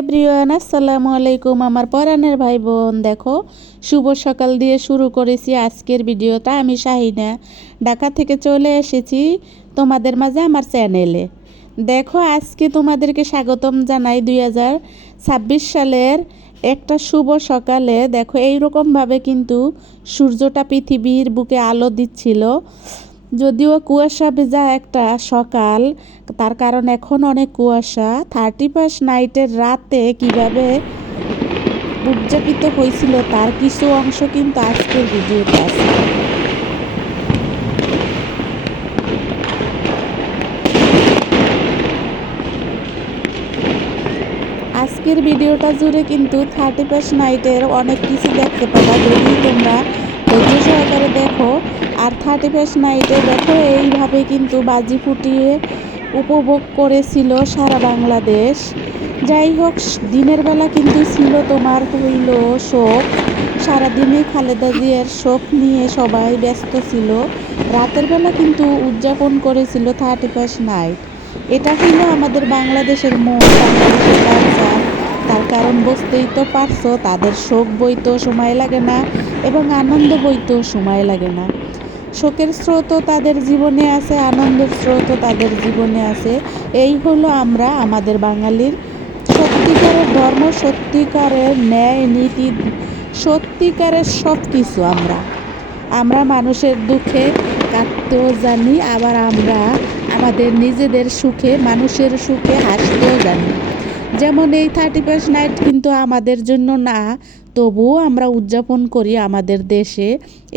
Everyone, আসসালামু আলাইকুম। আমার পরাণের ভাই বোন দেখো, শুভ সকাল দিয়ে শুরু করেছি আজকের ভিডিওটা। আমি শাহিনা, ঢাকা থেকে চলে এসেছি তোমাদের মাঝে আমার চ্যানেলে। দেখো, আজকে তোমাদেরকে স্বাগতম জানাই দুই হাজার ছাব্বিশ সালের একটা শুভ সকালে। দেখো, এইরকমভাবে কিন্তু সূর্যটা পৃথিবীর বুকে আলো দিচ্ছিল। যদিও কুয়াশা ভেজা একটা সকাল, তার কারণ এখন অনেক কুয়াশা। থার্টি ফার্স্ট নাইটের রাতে কীভাবে উদযাপিত হয়েছিল তার কিছু অংশ কিন্তু আজকের ভিডিওতে আছে। আজকের ভিডিওটা জুড়ে কিন্তু থার্টি ফার্স্ট নাইটের অনেক কিছু দেখতে পাবা। যদি তোমরা ধৈর্য সহকারে দেখো আর থার্টি ফার্স্ট নাইটে দেখো, এইভাবে কিন্তু বাজি ফুটিয়ে উপভোগ করেছিল সারা বাংলাদেশ। যাই হোক, দিনের বেলা কিন্তু ছিল তোমার হইল শোক। সারাদিনে খালেদা জিয়ার শোক নিয়ে সবাই ব্যস্ত ছিল। রাতের বেলা কিন্তু উদযাপন করেছিল থার্টি ফার্স্ট নাইট। এটা হইল আমাদের বাংলাদেশের মন বাংলাদেশের কালচার তার কারণ বুঝতেই তো পারছ, তাদের শোক বইতেও সময় লাগে না এবং আনন্দ বইতেও সময় লাগে না। শোকের স্রোতও তাদের জীবনে আছে, আনন্দের স্রোতও তাদের জীবনে আছে। এই হলো আমরা আমাদের বাঙালির সত্যিকারের ধর্ম, সত্যিকারের ন্যায় নীতি, সত্যিকারের সব কিছু আমরা। আমরা মানুষের দুঃখে কাঁদতেও জানি, আবার আমরা আমাদের নিজেদের সুখে, মানুষের সুখে হাসতেও জানি। যেমন এই থার্টি ফার্স্ট নাইট কিন্তু আমাদের জন্য না, তবুও আমরা উদযাপন করি আমাদের দেশে,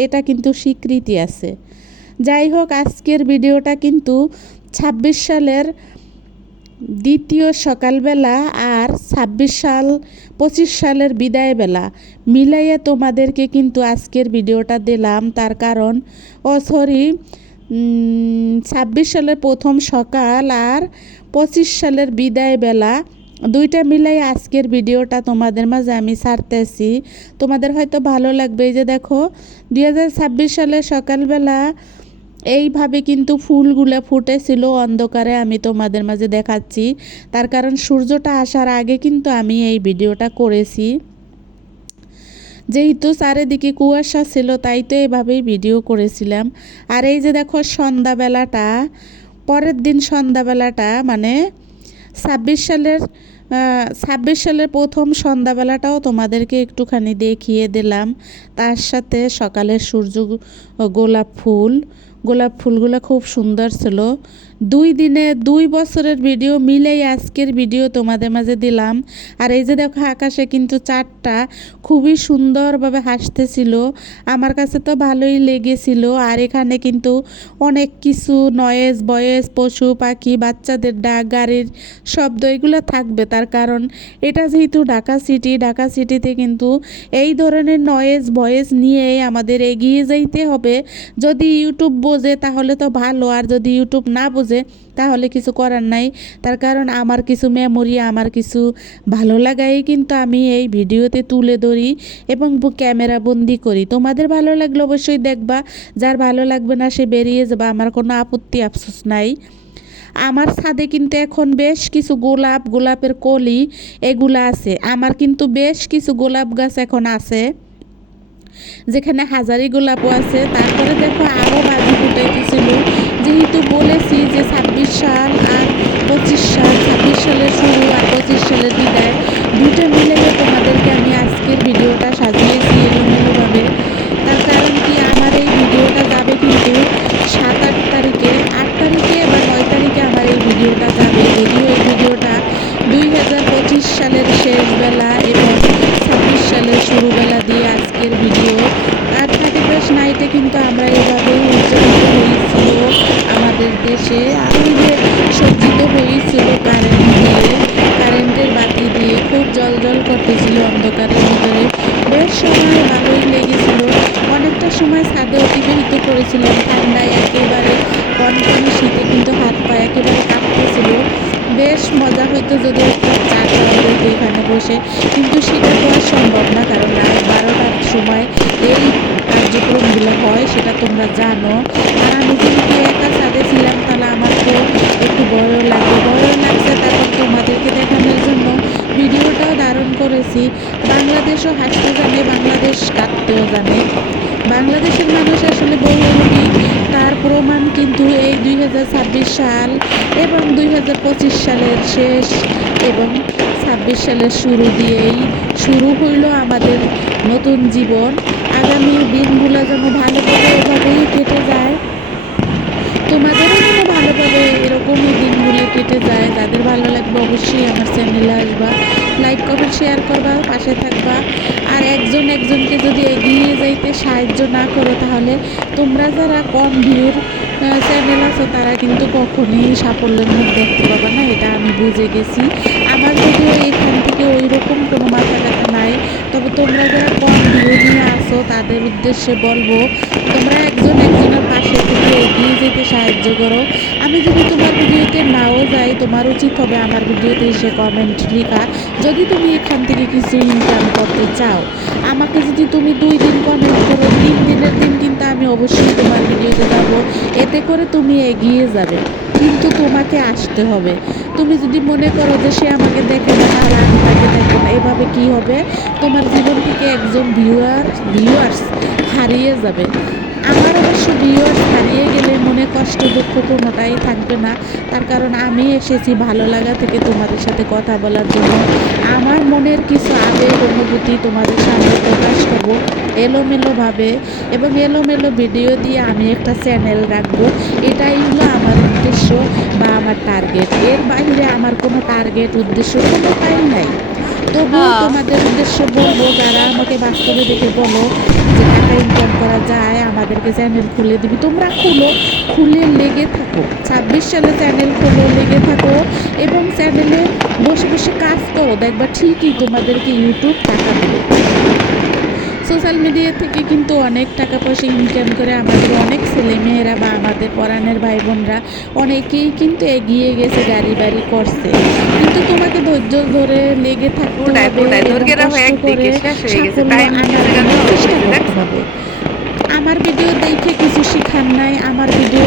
এটা কিন্তু স্বীকৃতি আছে। যাই হোক আজকের ভিডিওটা কিন্তু ছাব্বিশ সালের দ্বিতীয় সকালবেলা আর ছাব্বিশ সাল, পঁচিশ সালের বিদায়বেলা। মিলাইয়ে তোমাদেরকে কিন্তু আজকের ভিডিওটা দিলাম, তার কারণ, ও সরি ছাব্বিশ সালের প্রথম সকাল আর পঁচিশ সালের বিদায়বেলা দুইটা মিলাই আজকের ভিডিওটা তোমাদের মাঝে আমি ছাড়তেছি। তোমাদের হয়তো ভালো লাগবে এই যে দেখো, দুই সালের সকালবেলা এইভাবে কিন্তু ফুলগুলো ফুটেছিল অন্ধকারে আমি তোমাদের মাঝে দেখাচ্ছি। তার কারণ সূর্যটা আসার আগে কিন্তু আমি এই ভিডিওটা করেছি। যেহেতু চারিদিকে কুয়াশা ছিল, তাই তো এভাবেই ভিডিও করেছিলাম। আর এই যে দেখো সন্ধ্যাবেলাটা, পরের দিন সন্ধ্যাবেলাটা মানে ছাব্বিশ সালের ছাব্বিশ সালের প্রথম সন্ধ্যাবেলাটাও তোমাদেরকে একটুখানি দেখিয়ে দিলাম। তার সাথে সকালের সূর্য গোলাপ ফুল। গোলাপ ফুলগুলো খুব সুন্দর ছিল। দুই দিনে দুই বছরের ভিডিও মিলেই আজকের ভিডিও তোমাদের মাঝে দিলাম। আর এই যে দেখো আকাশে কিন্তু চারটা খুবই সুন্দরভাবে হাসতেছিল। আমার কাছে তো ভালোই লেগেছিল। আর এখানে কিন্তু অনেক কিছু নয়েজ বয়েস পশু, পাখি, বাচ্চাদের ডাক, গাড়ির শব্দ এগুলো থাকবে। তার কারণ এটা যেহেতু ঢাকা সিটি ঢাকা সিটিতে কিন্তু এই ধরনের নয়েজ ভয়েস নিয়েই আমাদের এগিয়ে যাইতে হবে। যদি ইউটিউব বোঝে তাহলে তো ভালো। আর যদি ইউটিউব না বোঝে তাহলে কিছু করার নাই। তার কারণ আমার কিছু মেমোরি আমার কিছু ভালো লাগাই কিন্তু আমি এই ভিডিওতে তুলে ধরি এবং ক্যামেরা বন্দি করি। তোমাদের ভালো লাগলে অবশ্যই দেখবা। যার ভালো লাগবে না সে বেরিয়ে যাবে। আমার কোনো আপত্তি আফসোস নাই। আমার ছাদে কিন্তু এখন বেশ কিছু গোলাপ, গোলাপের কলি এগুলো আছে। আমার কিন্তু বেশ কিছু গোলাপ গাছ এখন আছে, যেখানে হাজারি গোলাপও আছে। তারপরে দেখো আরও বাজি ফুটাইতেছিল। যেহেতু বলেছি যে ছাব্বিশ সাল আর পঁচিশ সাল, ছাব্বিশ সালের শুরু আর পঁচিশ সালের বিদায় দুটো মিলে তোমাদেরকে আমি আজকের ভিডিওটা সাজিয়েছি, এলোমেলোভাবে করেছিলাম। ঠান্ডায় একেবারে কনকনে শীতে কিন্তু হাত পা একেবারে কাঁপতেছিল। বেশ মজা হইতো যদি চা খাওয়া হইতো এখানে বসে। কিন্তু সেটা তো আর সম্ভব না, কারণ রাত বারোটার সময় এই কার্যক্রমগুলো হয়, সেটা তোমরা জানো। আর আমি যেহেতু একা ছাদে ছিলাম, তাহলে আমার তো একটু ভয়ও লাগবে। ভয়ও লাগছে, তারপর তোমাদেরকে দেখানোর জন্য ভিডিওটাও ধারণ করেছি। বাংলাদেশও হাসতে জানে, বাংলাদেশ কাঁদতেও জানে। বাংলাদেশের মানুষ আসলে বহুরূপী তার প্রমাণ কিন্তু এই দুই হাজার ছাব্বিশ সাল এবং দুই হাজার পঁচিশ সালের শেষ এবং ছাব্বিশ সালের শুরু দিয়েই শুরু হইল আমাদের নতুন জীবন। আগামী দিনগুলো যেন ভালোভাবে এভাবেই কেটে যায়। তোমাদেরও যেন ভালোভাবে এরকমই দিনগুলো কেটে যায়। তাদের ভালো লাগবে অবশ্যই আমার চ্যানেলে আসবা। লাইক কমেন্ট শেয়ার করবা, পাশে থাকবা। আর একজন একজনকে যদি এগিয়ে যাইতে সাহায্য না করো তাহলে তোমরা যারা কম ভিউর চ্যানেল আছো, তারা কিন্তু কখনই সাফল্যের মুখ দেখতে পাবে না, এটা আমি বুঝে গেছি। আমার যদিও এখান থেকে ওই রকম কোনো মাথা ব্যথা তবে তোমরা যারা কম নিয়ে আসো তাদের উদ্দেশ্যে বলব, তোমরা একজন একজনের পাশে থেকে এগিয়ে যেতে সাহায্য করো। আমি যদি তোমার ভিডিওতে নাও যাই, তোমার উচিত হবে আমার ভিডিওতে এসে কমেন্ট লেখা। যদি তুমি এখান থেকে কিছু ইনকাম করতে চাও, আমাকে যদি তুমি দুই দিন কমেন্ট করো, তিন দিনের দিন কিন্তু আমি অবশ্যই তোমার ভিডিওতে যাব। এতে করে তুমি এগিয়ে যাবে। কিন্তু তোমাকে আসতে হবে। তুমি যদি মনে করো যে সে আমাকে দেখে না আর আমি তাকে দেখব না। এভাবে কি হবে? তোমার জীবন থেকে একজন ভিউয়ার ভিউয়ার্স হারিয়ে যাবে। আমার অবশ্য ভিউয়ার্স হারিয়ে গেলে মনে কষ্ট, দুঃখ কোনোটাই থাকবে না। তার কারণ আমি এসেছি ভালো লাগা থেকে তোমাদের সাথে কথা বলার জন্য। আমার মনের কিছু আবেগ, অনুভূতি তোমাদের সামনে প্রকাশ করব এলোমেলোভাবে। এবং এলোমেলো ভিডিও দিয়ে আমি একটা চ্যানেল রাখব। এটাই হলো আমার উদ্দেশ্য বা আমার টার্গেট এর বাইরে আমার কোনো টার্গেট উদ্দেশ্য কোনো কোনোটাই নাই। তবুও হ্যাঁ। তোমাদের উদ্দেশ্য বলব যারা আমাকে বাস্তবে দেখে বলো যে টাকা ইনকাম করা যায় আমাদেরকে চ্যানেল খুলে দিবি। তোমরা খুলো খুলে লেগে থাকো। ছাব্বিশ সালে চ্যানেল খুলো লেগে থাকো এবং চ্যানেলে বসে বসে কাজ করো। দেখবা ঠিকই তোমাদেরকে ইউটিউব টাকা দেবে। সোশ্যাল মিডিয়া থেকে কিন্তু অনেক টাকা পয়সা ইনকাম করে আমাদের অনেক ছেলেমেয়েরা বা আমাদের পরাণের ভাই বোনরা অনেকেই কিন্তু এগিয়ে গেছে গাড়ি বাড়ি করছে। কিন্তু তোমাকে ধৈর্য ধরে লেগে থাকতে হবে চেষ্টা করতে আমার ভিডিও দেখে কিছু শিখার নাই আমার ভিডিওতে এসে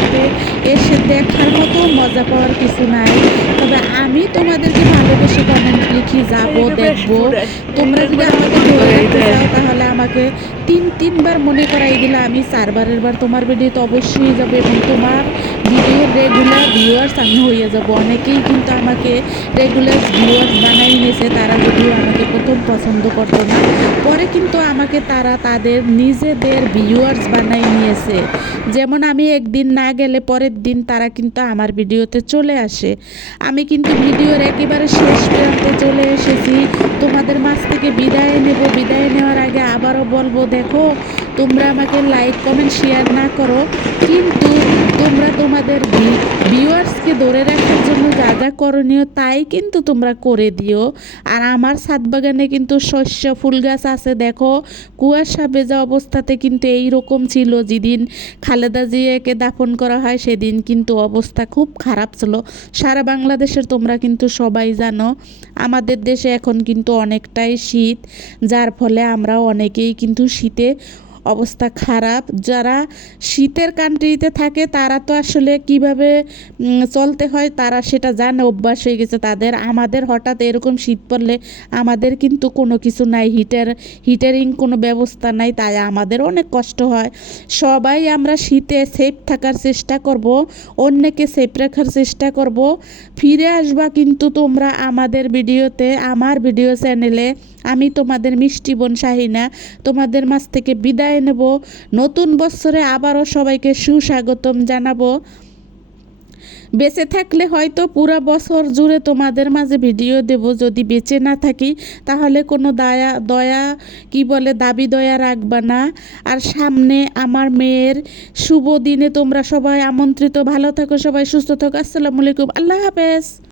দেখার মতো মজা পাওয়ার কিছু নাই। তবে আমি তোমাদেরকে ভালোবেসে কমেন্ট লিখি যাব, দেখব। তোমরা যদি আমাকে ধরে তাহলে আমাকে তিন, তিনবার মনে করাই দিলে, আমি চারবারের বার তোমার ভিডিও তো অবশ্যই যাবে এবং তোমার ভিডিও রেগুলার ভিউয়ার্স আমি হয়ে যাব। অনেকেই কিন্তু আমাকে রেগুলার ভিউয়ার্স বানাই নিয়েছে তারা যদিও আমাকে প্রথম পছন্দ করতো না, পরে কিন্তু আমাকে তারা তাদের নিজেদের ভিউয়ার্স বানাই নিয়েছে। যেমন আমি একদিন না গেলে পরের দিন তারা কিন্তু আমার ভিডিওতে চলে আসে। আমি কিন্তু ভিডিওর একেবারে শেষ প্রান্তে চলে এসেছি। তোমাদের মাছ থেকে বিদায় নেব। বিদায় নেওয়ার আগে আবারও বলব দেখো তোমরা আমাকে লাইক কমেন্ট শেয়ার না করো। কিন্তু তোমরা তোমাদের ভিউয়ার্সকে ধরে রাখার জন্য যা যা করণীয় তাই কিন্তু তোমরা করে দিও। আর আমার ছাদ বাগানে কিন্তু শস্য, ফুল গাছ আছে, দেখো। কুয়াশা ভেজা অবস্থাতে কিন্তু এই রকম ছিল যেদিন খালেদা জিয়াকে দাফন করা হয়, সেদিন কিন্তু অবস্থা খুব খারাপ ছিল। সারা বাংলাদেশের তোমরা কিন্তু সবাই জানো, আমাদের দেশে এখন কিন্তু অনেকটাই শীত, যার ফলে আমরা অনেকেই কিন্তু শীতে অবস্থা খারাপ। যারা শীতের কান্ট্রিতে থাকে, তারা তো আসলে কীভাবে চলতে হয়, তারা সেটা জানে, অভ্যাস হয়ে গেছে তাদের। আমাদের হঠাৎ এরকম শীত পড়লে আমাদের কিন্তু কোনো কিছু নাই হিটার হিটারিং কোনো ব্যবস্থা নাই, তাই আমাদের অনেক কষ্ট হয়। সবাই আমরা শীতে সেফ থাকার চেষ্টা করব, অন্যকে সেফ রাখার চেষ্টা করব। ফিরে আসবা কিন্তু তোমরা আমাদের ভিডিওতে, আমার ভিডিও চ্যানেলে আমি তোমাদের মিষ্টি বোন শাহিনা, তোমাদের মাঝ থেকে বিদায় নেব। নতুন বছরে আবারও সবাইকে সুস্বাগতম জানাব। বেঁচে থাকলে হয়তো পুরো বছর জুড়ে তোমাদের মাঝে ভিডিও দেব। যদি বেঁচে না থাকি, তাহলে কোনো দয়া দয়া, কি বলে, দাবি, দয়া রাখবা না। আর সামনে আমার মেয়ের শুভ দিনে তোমরা সবাই আমন্ত্রিত। ভালো থাকো সবাই, সুস্থ থাকো। আসসালামু আলাইকুম। আল্লাহ হাফেজ।